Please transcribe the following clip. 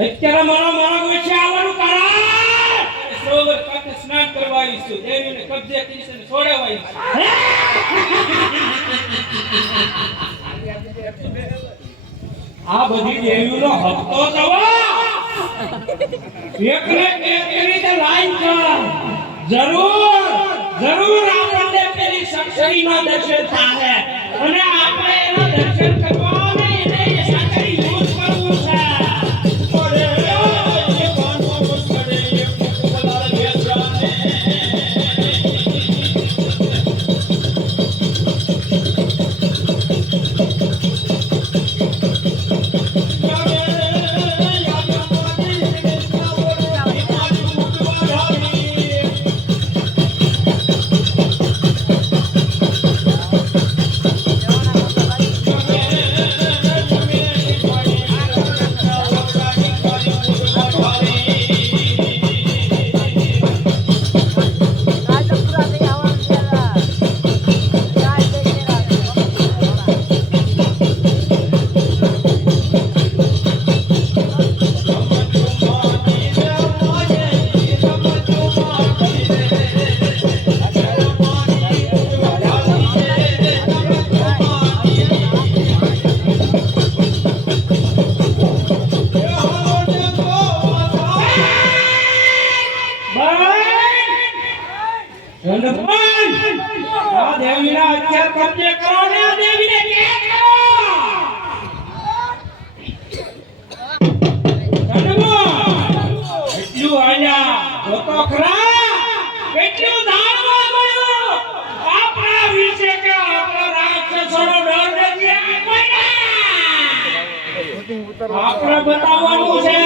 અત્યારે મારા ગોઠે આવવાનું કારણ સરોવર કાંઠે સ્નાન કરવા આવી છું. દેવીને કબજે કરી છે છોડાવવા આવી આ બધી દેવીઓનો હપ્તો થવા એકને એક રીતે લાઈન કર. જરૂર આપણને પેલી સક્ષરીના દર્શન થાય અને આપણે એના દર્શન કરવા અને એને સાચી યુઝ કરવું છે. આપણે બતાવવાનું છે